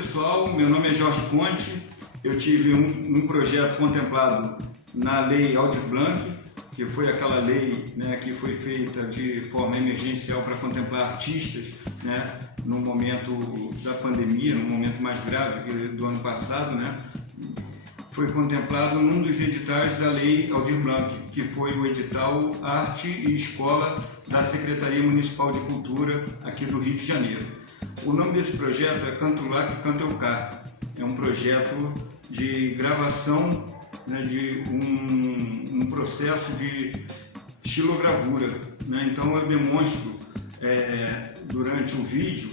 pessoal, meu nome é Jorge Conte. Eu tive um projeto contemplado na Lei Aldir Blanc, que foi aquela lei, né, que foi feita de forma emergencial para contemplar artistas, né, no momento da pandemia, no momento mais grave do ano passado, né, foi contemplado num dos editais da Lei Aldir Blanc, que foi o edital Arte e Escola da Secretaria Municipal de Cultura aqui do Rio de Janeiro. O nome desse projeto é Canto Lá que Canta Eu Cá. É um projeto de gravação, né, de um processo de xilogravura, né? Então eu demonstro durante o vídeo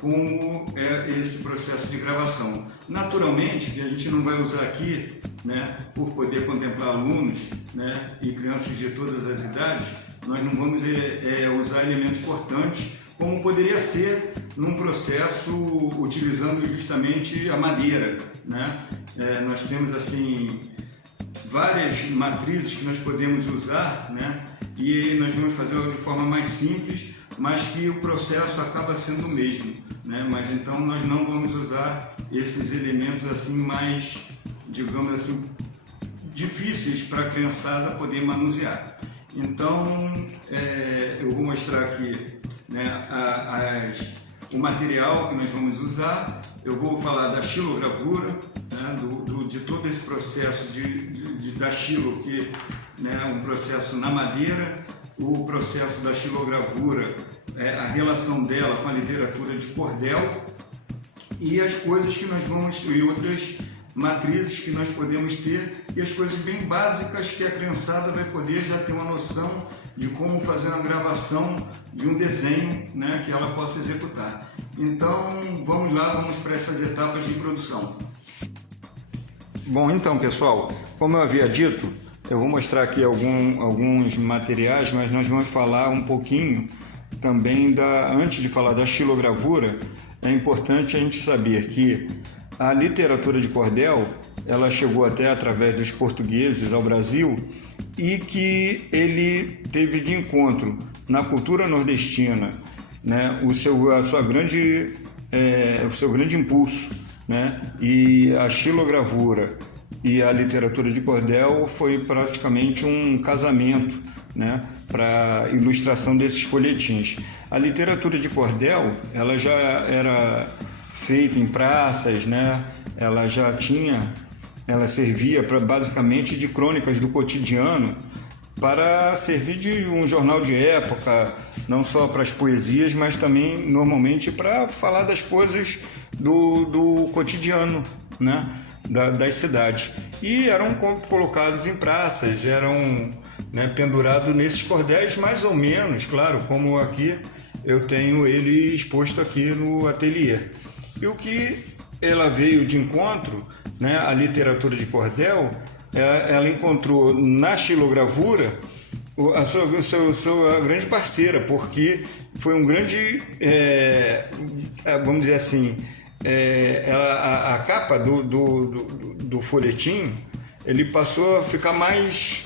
como é esse processo de gravação. Naturalmente que a gente não vai usar aqui, né, por poder contemplar alunos, né, e crianças de todas as idades, nós não vamos usar elementos cortantes, como poderia ser num processo utilizando justamente a madeira, né? Nós temos assim várias matrizes que nós podemos usar, né? E nós vamos fazer de forma mais simples, mas que o processo acaba sendo o mesmo, né? Mas então nós não vamos usar esses elementos assim mais, digamos assim, difíceis para a criançada poder manusear. Então eu vou mostrar aqui, né, o material que nós vamos usar. Eu vou falar da xilogravura, né, de todo esse processo da xilo, que é um processo na madeira, o processo da xilogravura, a relação dela com a literatura de cordel e as coisas que nós vamos, e outras matrizes que nós podemos ter, e as coisas bem básicas que a criançada vai poder já ter uma noção de como fazer uma gravação de um desenho, né, que ela possa executar. Então vamos lá, vamos para essas etapas de produção. Bom, então pessoal, como eu havia dito, eu vou mostrar aqui alguns materiais, mas nós vamos falar um pouquinho também antes de falar da xilogravura. É importante a gente saber que a literatura de cordel, ela chegou até através dos portugueses ao Brasil, e que ele teve de encontro na cultura nordestina, né, o seu grande impulso, né, e a xilogravura e a literatura de cordel foi praticamente um casamento, né, para a ilustração desses folhetins. A literatura de cordel, ela já era feita em praças, né, ela servia basicamente de crônicas do cotidiano, para servir de um jornal de época, não só para as poesias, mas também normalmente para falar das coisas do cotidiano, né, das cidades. E eram colocados em praças, eram, né, pendurados nesses cordéis, mais ou menos, claro, como aqui eu tenho ele exposto aqui no ateliê. E o que ela veio de encontro, né, a literatura de cordel, ela encontrou na xilogravura a sua grande parceira, porque foi um grande, vamos dizer assim, a capa do folhetim, ele passou a ficar mais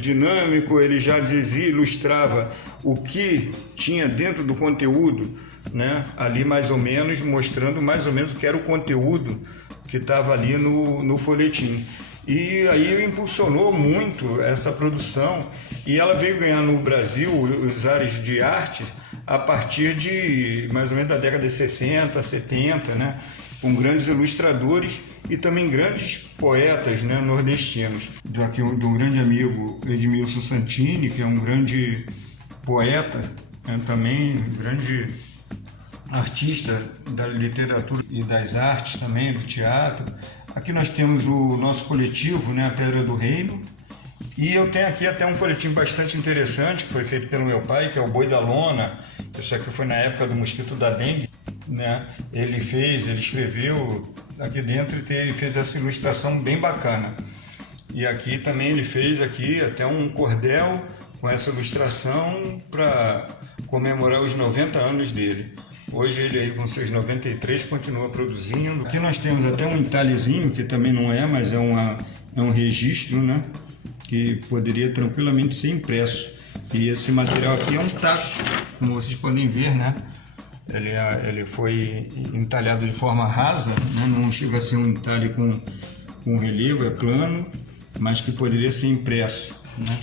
dinâmico, ele já dizia, ilustrava o que tinha dentro do conteúdo, né, ali mais ou menos, mostrando mais ou menos o que era o conteúdo que estava ali no folhetim. E aí impulsionou muito essa produção, e ela veio ganhar no Brasil os ares de arte a partir de mais ou menos da década de 60, 70, né, com grandes ilustradores e também grandes poetas, né, nordestinos. Aqui do grande amigo Edmilson Santini, que é um grande poeta, né, também grande artista da literatura e das artes também, do teatro. Aqui nós temos o nosso coletivo, né, a Pedra do Reino, e eu tenho aqui até um folhetim bastante interessante que foi feito pelo meu pai, que é o Boi da Lona. Isso aqui foi na época do mosquito da dengue, né? Ele escreveu aqui dentro, e ele fez essa ilustração bem bacana. E aqui também ele fez aqui até um cordel com essa ilustração para comemorar os 90 anos dele. Hoje ele aí com seus 93 continua produzindo. Aqui nós temos até um entalhezinho, que também não é, mas é um registro, né, que poderia tranquilamente ser impresso. E esse material aqui é um taco, como vocês podem ver, né, ele foi entalhado de forma rasa, né? Não chega a ser um entalhe com relevo, é plano, mas que poderia ser impresso, né?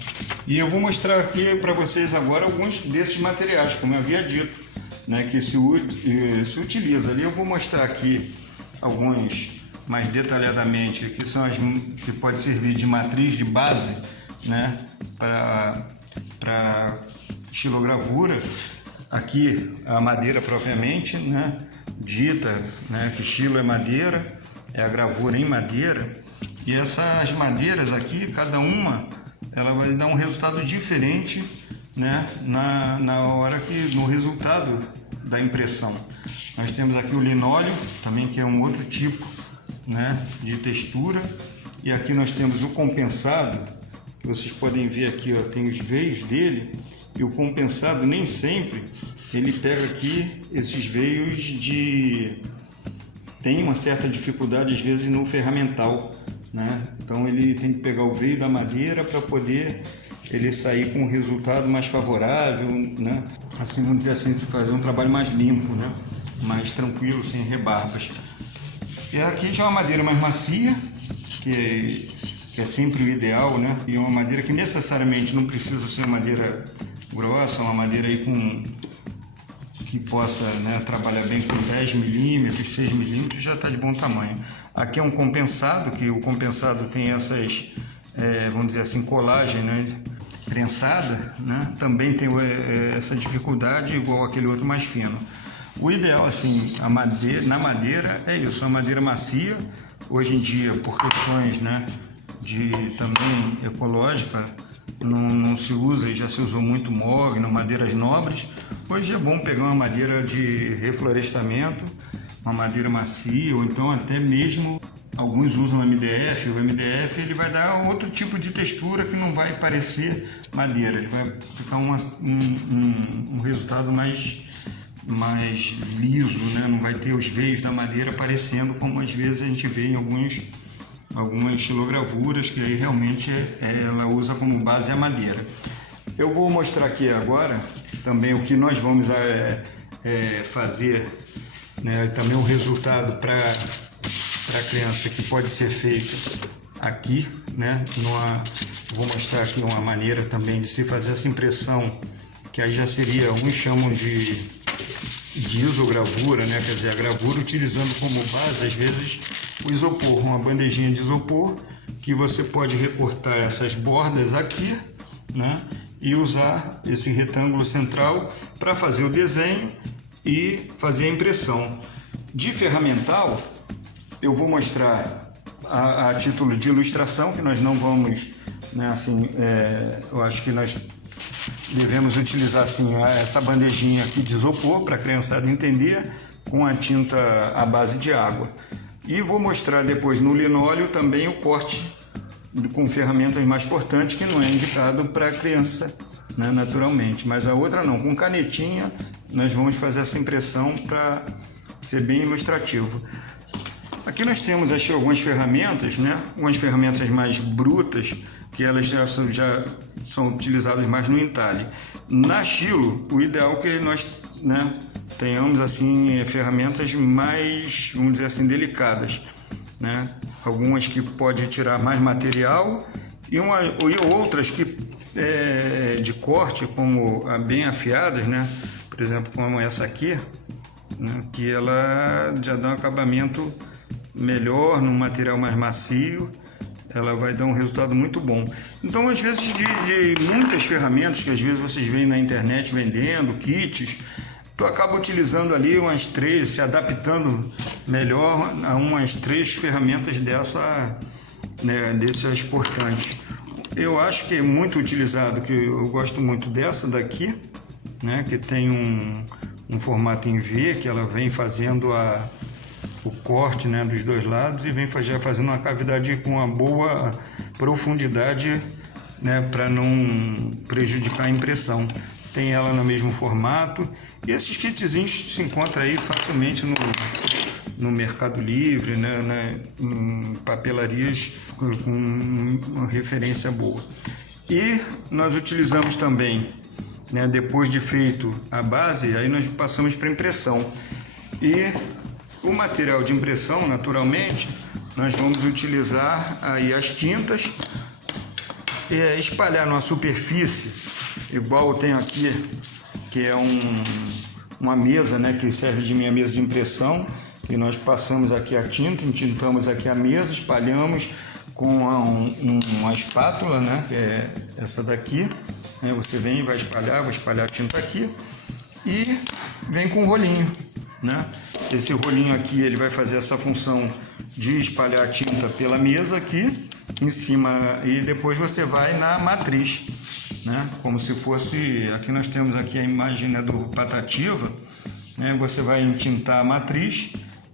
E eu vou mostrar aqui para vocês agora alguns desses materiais, como eu havia dito, né, que se utiliza ali. Eu vou mostrar aqui alguns mais detalhadamente. Aqui são as que pode servir de matriz, de base, né, para estilogravura. Aqui a madeira propriamente, né, dita, né, que estilo é madeira, é a gravura em madeira. E essas madeiras aqui, cada uma, ela vai dar um resultado diferente, né, no resultado da impressão. Nós temos aqui o linóleo, também, que é um outro tipo, né, de textura. E aqui nós temos o compensado, que vocês podem ver aqui, ó, tem os veios dele. E o compensado nem sempre ele pega aqui esses veios tem uma certa dificuldade às vezes no ferramental, né? Então ele tem que pegar o veio da madeira para poder ele sair com um resultado mais favorável, né? Assim, vamos dizer assim, fazer um trabalho mais limpo, né? Mais tranquilo, sem rebarbas. E aqui já é uma madeira mais macia, que é sempre o ideal, né? E uma madeira que necessariamente não precisa ser uma madeira grossa, uma madeira aí que possa, né, trabalhar bem com 10 milímetros, 6 milímetros, já está de bom tamanho. Aqui é um compensado, que o compensado tem essas, vamos dizer assim, colagem, né, prensada, né? Também tem essa dificuldade igual aquele outro mais fino. O ideal, assim, na madeira é isso, a madeira macia. Hoje em dia, por questões, né, de também ecológica, não se usa, e já se usou muito mogno, madeiras nobres. Hoje é bom pegar uma madeira de reflorestamento, uma madeira macia, ou então até mesmo alguns usam MDF. O MDF ele vai dar outro tipo de textura que não vai parecer madeira, ele vai ficar um resultado mais liso, né? Não vai ter os veios da madeira aparecendo como às vezes a gente vê em algumas estilogravuras, que aí realmente ela usa como base a madeira. Eu vou mostrar aqui agora também o que nós vamos fazer, né, também o resultado para a criança, que pode ser feito aqui, né, vou mostrar aqui uma maneira também de se fazer essa impressão, que aí já seria, uns chamam de isogravura, né, quer dizer, a gravura utilizando como base, às vezes, o isopor, uma bandejinha de isopor, que você pode recortar essas bordas aqui, né, e usar esse retângulo central para fazer o desenho e fazer a impressão. De ferramental, eu vou mostrar a título de ilustração, que nós não vamos, né, assim, eu acho que nós devemos utilizar assim essa bandejinha aqui de isopor para a criançada entender, com a tinta à base de água. E vou mostrar depois no linóleo também o corte com ferramentas mais cortantes, que não é indicado para a criança, né, naturalmente, mas a outra não, com canetinha nós vamos fazer essa impressão para ser bem ilustrativo. Aqui nós temos algumas ferramentas, né, algumas ferramentas mais brutas, que elas já são utilizadas mais no entalhe. Na estilo, o ideal é que nós, né, tenhamos assim ferramentas mais, vamos dizer assim, delicadas, né? Algumas que pode tirar mais material e outras que de corte, como bem afiadas, né? Por exemplo, como essa aqui, né, que ela já dá um acabamento melhor, num material mais macio, ela vai dar um resultado muito bom. Então, às vezes, de muitas ferramentas que às vezes vocês veem na internet vendendo, kits, tu acaba utilizando ali umas 3, se adaptando melhor a umas 3 ferramentas dessas cortantes. Eu acho que é muito utilizado, que eu gosto muito dessa daqui, né, que tem um formato em V, que ela vem fazendo o corte, né, dos dois lados, e vem fazendo uma cavidade com uma boa profundidade, né, para não prejudicar a impressão. Tem ela no mesmo formato, e esses kitzinhos se encontram aí facilmente no Mercado Livre, né, em papelarias com uma referência boa. E nós utilizamos também né? Depois de feito a base, aí nós passamos para impressão. E o material de impressão, naturalmente, nós vamos utilizar aí as tintas, espalhar numa superfície, igual eu tenho aqui, que é uma mesa, né, que serve de minha mesa de impressão, e nós passamos aqui a tinta, entintamos aqui a mesa, espalhamos com uma espátula, né, que é essa daqui, né, você vem e vai espalhar, vou espalhar a tinta aqui, e vem com um rolinho, né, esse rolinho aqui ele vai fazer essa função de espalhar a tinta pela mesa aqui, em cima, e depois você vai na matriz, né, como se fosse, aqui nós temos aqui a imagem, né, do Patativa, né, você vai entintar a matriz,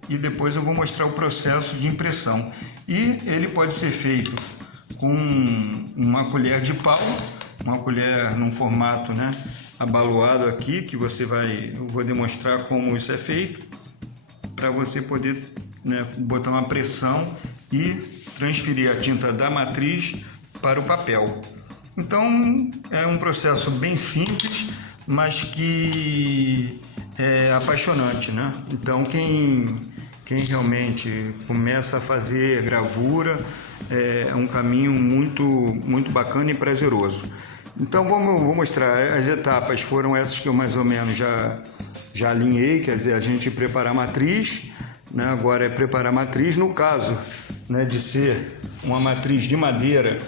e depois eu vou mostrar o processo de impressão. E ele pode ser feito com uma colher de pau, uma colher num formato, né, abaloado aqui, que eu vou demonstrar como isso é feito, para você poder, né, botar uma pressão e transferir a tinta da matriz para o papel. Então é um processo bem simples, mas que é apaixonante, né? Então quem realmente começa a fazer gravura é um caminho muito bacana e prazeroso. Então vou mostrar, as etapas foram essas que eu mais ou menos já alinhei, quer dizer, a gente preparar a matriz, né? Agora é preparar a matriz, no caso, né, de ser uma matriz de madeira,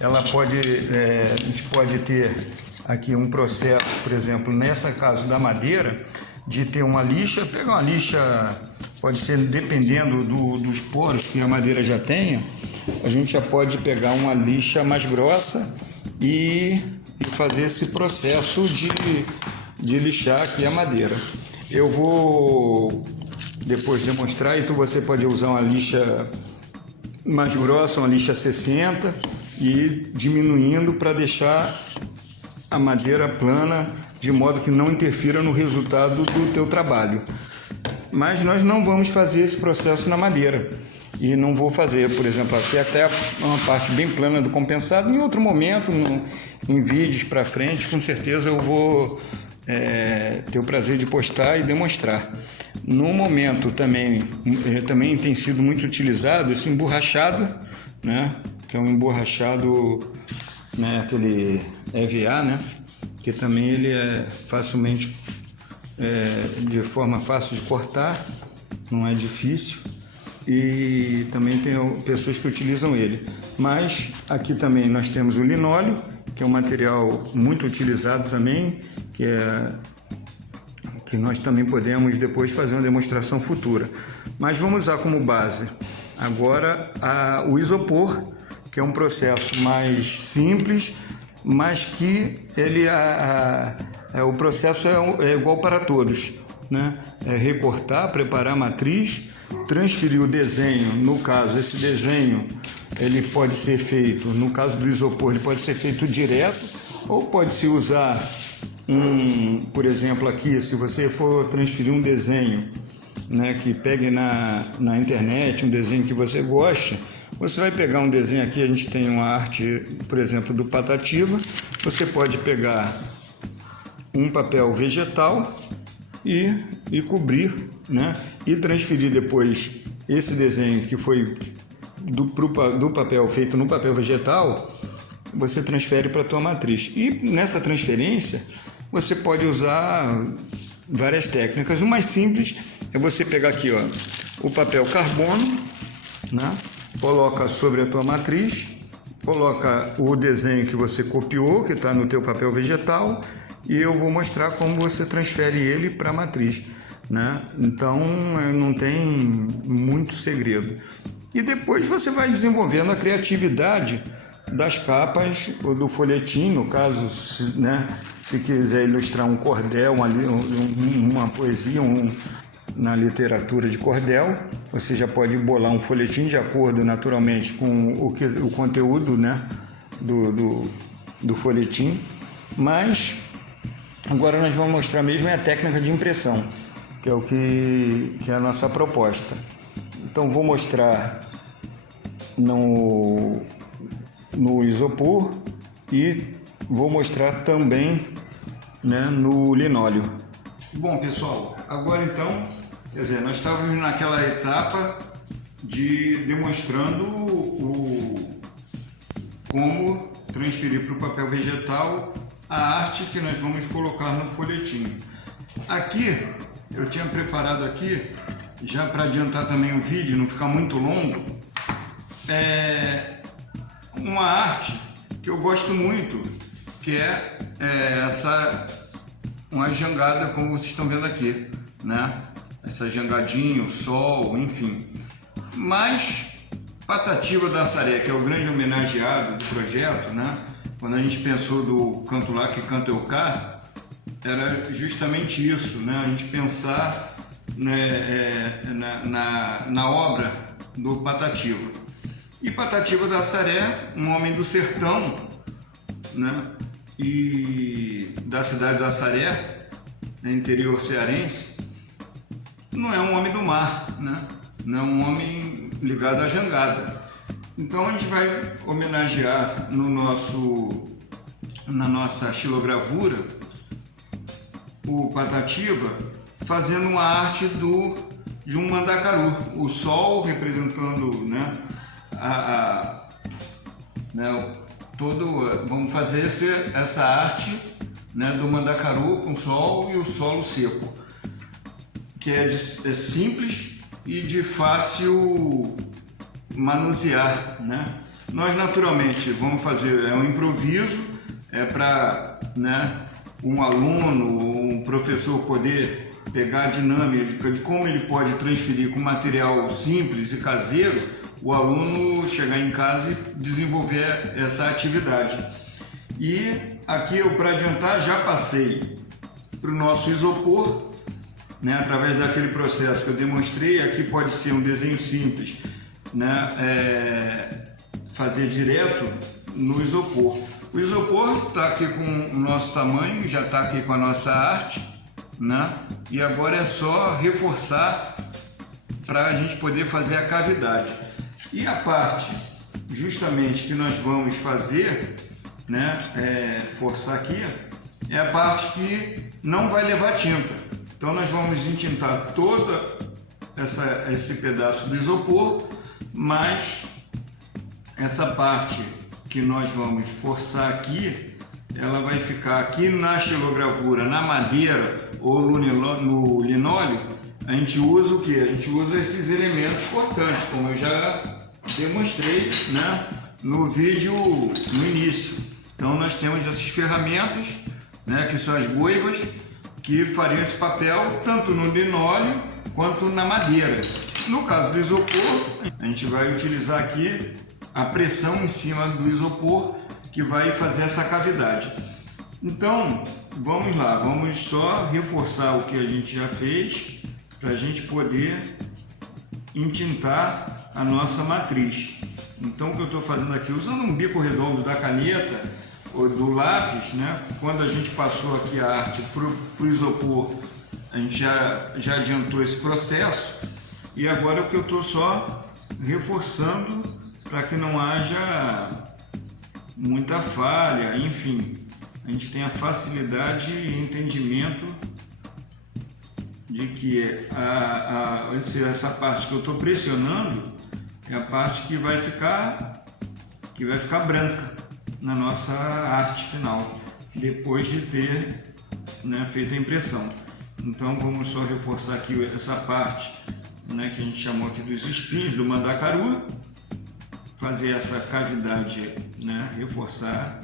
a gente pode ter aqui um processo, por exemplo, nessa caso da madeira, de ter uma lixa, pegar uma lixa, pode ser dependendo dos poros que a madeira já tenha, a gente já pode pegar uma lixa mais grossa e fazer esse processo de lixar aqui a madeira. Eu vou depois demonstrar, então você pode usar uma lixa mais grossa, uma lixa 60, e diminuindo para deixar a madeira plana, de modo que não interfira no resultado do teu trabalho. Mas nós não vamos fazer esse processo na madeira, e não vou fazer, por exemplo, aqui até uma parte bem plana do compensado. Em outro momento, em vídeos para frente, com certeza eu vou ter o prazer de postar e demonstrar. No momento também tem sido muito utilizado esse emborrachado, né, que é um emborrachado, né, aquele EVA, né, que também ele é facilmente, de forma fácil de cortar, não é difícil, e também tem pessoas que utilizam ele. Mas aqui também nós temos o linóleo, que é um material muito utilizado também, que nós também podemos depois fazer uma demonstração futura. Mas vamos usar como base agora o isopor, que é um processo mais simples, mas que o processo é igual para todos, né? É recortar, preparar a matriz, transferir o desenho. No caso, esse desenho ele pode ser feito, no caso do isopor, ele pode ser feito direto, ou pode-se usar por exemplo, aqui, se você for transferir um desenho, né, que pegue na internet, um desenho que você goste, você vai pegar um desenho aqui, a gente tem uma arte, por exemplo, do Patativa, você pode pegar um papel vegetal e cobrir, né, e transferir depois esse desenho que foi do papel feito no papel vegetal, você transfere para a tua matriz. E nessa transferência, você pode usar várias técnicas. O mais simples é você pegar aqui, ó, o papel carbono, né? Coloca sobre a tua matriz, coloca o desenho que você copiou, que está no teu papel vegetal, e eu vou mostrar como você transfere ele para a matriz, né? Então não tem muito segredo. E depois você vai desenvolvendo a criatividade das capas ou do folhetim, no caso, né? Se quiser ilustrar um cordel, uma poesia, na literatura de cordel, você já pode bolar um folhetim de acordo, naturalmente, com o conteúdo, né, do folhetim. Mas agora nós vamos mostrar mesmo a técnica de impressão, que é a nossa proposta. Então vou mostrar no isopor e vou mostrar também né, no linóleo. Bom, pessoal, agora então, quer dizer, nós estávamos naquela etapa de demonstrando como transferir para o papel vegetal a arte que nós vamos colocar no folhetim. Aqui, eu tinha preparado aqui, já para adiantar também o vídeo, não ficar muito longo, uma arte que eu gosto muito, que é uma jangada, como vocês estão vendo aqui, né? Essa jangadinha, o sol, enfim. Mas Patativa da Assaré, que é o grande homenageado do projeto, né? Quando a gente pensou do Canto Lá que Canta Eu Cá, era justamente isso, né? A gente pensar, né, na obra do Patativa. E Patativa da Assaré, um homem do sertão, né? E da cidade do Assaré, no interior cearense, não é um homem do mar, né? Não é um homem ligado à jangada. Então a gente vai homenagear na nossa xilogravura o Patativa, fazendo uma arte de um mandacaru, o sol representando, né, vamos fazer essa arte, né, do mandacaru com sol e o solo seco, que é simples e de fácil manusear, né? Nós naturalmente vamos fazer um improviso, para, né, um aluno ou um professor poder pegar a dinâmica de como ele pode transferir com material simples e caseiro, o aluno chegar em casa e desenvolver essa atividade. E aqui eu, para adiantar, já passei para o nosso isopor, né, através daquele processo que eu demonstrei. Aqui pode ser um desenho simples, né, fazer direto no isopor. O isopor está aqui com o nosso tamanho, já está aqui com a nossa arte, né, e agora é só reforçar para a gente poder fazer a cavidade. E a parte justamente que nós vamos fazer, né, forçar aqui, é a parte que não vai levar tinta. Então nós vamos entintar toda esse pedaço do isopor, mas essa parte que nós vamos forçar aqui, ela vai ficar aqui na xilogravura, na madeira ou no linóleo. A gente usa o que? A gente usa esses elementos cortantes, como eu já demonstrei, né, no vídeo no início. Então nós temos essas ferramentas, né, que são as goivas, que fariam esse papel tanto no linóleo quanto na madeira. No caso do isopor, a gente vai utilizar aqui a pressão em cima do isopor, que vai fazer essa cavidade. Então vamos lá, vamos só reforçar o que a gente já fez para a gente poder entintar a nossa matriz. Então o que eu estou fazendo aqui, usando um bico redondo da caneta ou do lápis, né? Quando a gente passou aqui a arte para o isopor, a gente já adiantou esse processo, e agora o que eu estou só reforçando para que não haja muita falha, enfim, a gente tem a facilidade e entendimento de que essa parte que eu estou pressionando é a parte que vai ficar branca na nossa arte final, depois de ter, né, feito a impressão. Então vamos só reforçar aqui essa parte, né, que a gente chamou aqui dos espinhos do mandacaru, fazer essa cavidade, né, reforçar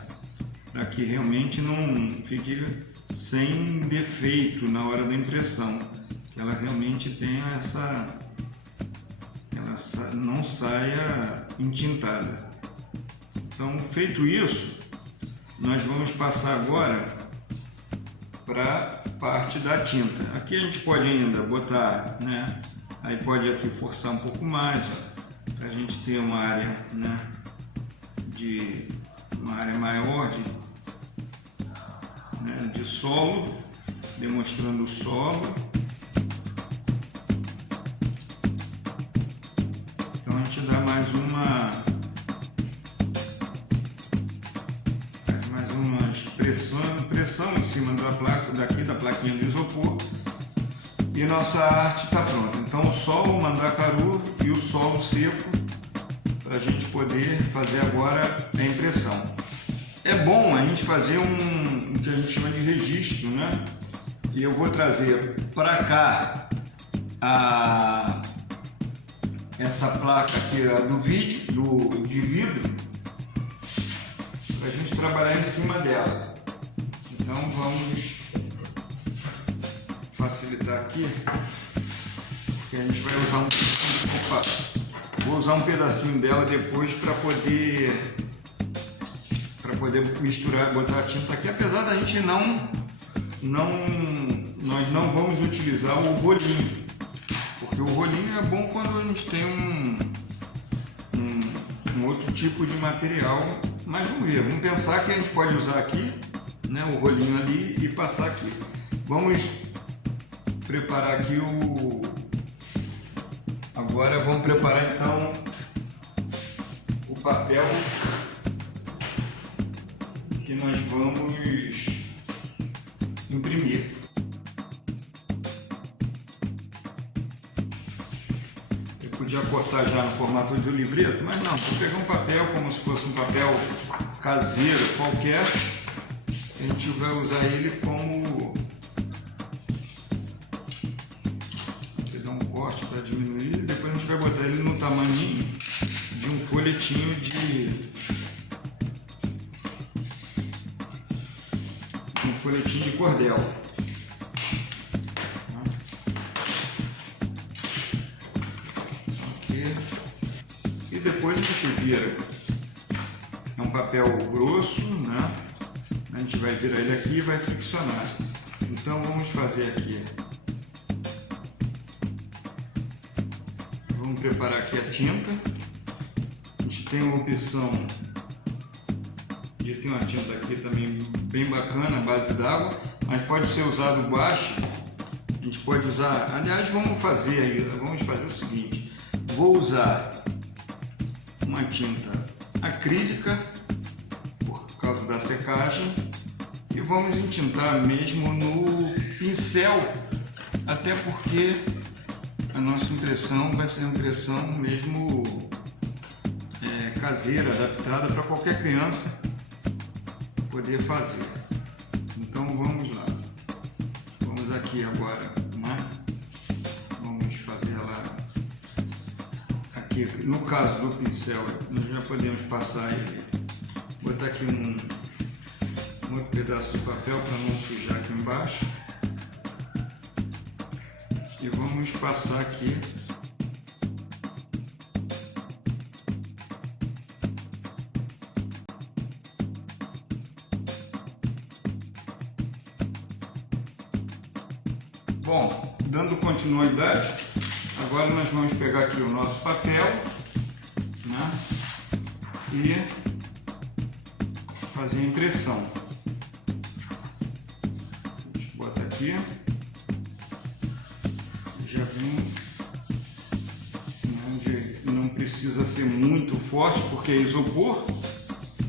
para que realmente não fique sem defeito na hora da impressão, que ela realmente tenha ela não saia entintada. Então, feito isso, nós vamos passar agora para a parte da tinta. Aqui a gente pode ainda botar, né, aí pode aqui forçar um pouco mais, para a gente ter uma área, né, uma área maior de solo, demonstrando o solo. Então a gente dá mais uma pressão em cima da placa, da plaquinha do isopor, e nossa arte está pronta. Então o solo mandacaru e o solo seco para a gente poder fazer agora a impressão. É bom a gente fazer o que a gente chama de registro, né? E eu vou trazer para cá essa placa aqui de vidro, para a gente trabalhar em cima dela. Então vamos facilitar aqui, porque a gente vai usar vou usar um pedacinho dela depois para poder misturar, botar a tinta aqui, apesar da gente nós não vamos utilizar o rolinho, porque o rolinho é bom quando a gente tem um outro tipo de material, mas vamos ver, vamos pensar que a gente pode usar aqui, né, o rolinho ali e passar aqui. Vamos preparar aqui agora vamos preparar então o papel que nós vamos imprimir. Eu podia cortar já no formato de livreto, mas não, vou pegar um papel como se fosse um papel caseiro qualquer. A gente vai usar ele como... Aqui dá um corte para diminuir, depois a gente vai botar ele no tamanho de um folhetinho de cordel. Aqui. E depois a gente vira. É um papel grosso, né? A gente vai virar ele aqui e vai friccionar. Então vamos fazer aqui. Vamos preparar aqui a tinta. A gente tem uma opção de ter uma tinta aqui também bem bacana, a base d'água, mas pode ser usado guache. A gente pode usar, aliás, vamos fazer o seguinte: vou usar uma tinta acrílica por causa da secagem e vamos entintar mesmo no pincel, até porque a nossa impressão vai ser uma impressão mesmo caseira, adaptada para qualquer criança poder fazer. Então vamos lá. Vamos aqui agora, né? Vamos fazer ela aqui. No caso do pincel, nós já podemos passar ele. Botar aqui um outro pedaço de papel para não sujar aqui embaixo. E vamos passar aqui. Bom, dando continuidade, agora nós vamos pegar aqui o nosso papel, né, e fazer a impressão. A gente bota aqui, já vem, não precisa ser muito forte porque é isopor,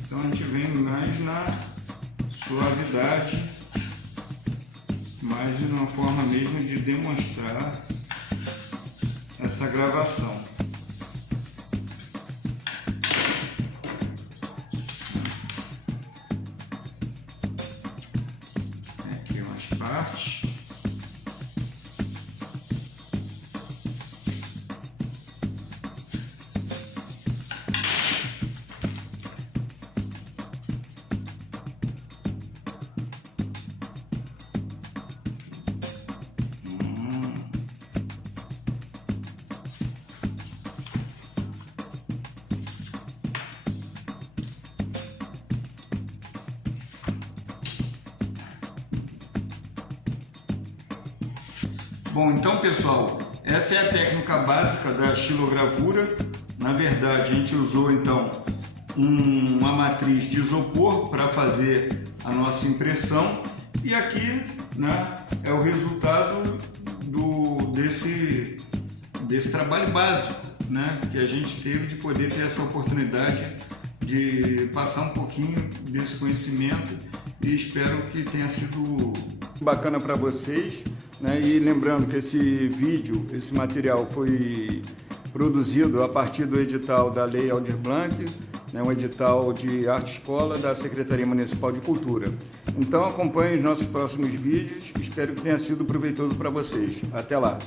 então a gente vem mais na suavidade, mas de uma forma mesmo de demonstrar essa gravação. Aqui umas partes. Bom, então pessoal, essa é a técnica básica da xilogravura. Na verdade, a gente usou então uma matriz de isopor para fazer a nossa impressão, e aqui, né, é o resultado desse trabalho básico, né, que a gente teve de poder ter essa oportunidade de passar um pouquinho desse conhecimento e espero que tenha sido bacana para vocês, né? E lembrando que esse vídeo, esse material foi produzido a partir do edital da Lei Aldir Blanc, né? Um edital de arte escola da Secretaria Municipal de Cultura. Então acompanhe os nossos próximos vídeos, espero que tenha sido proveitoso para vocês. Até lá!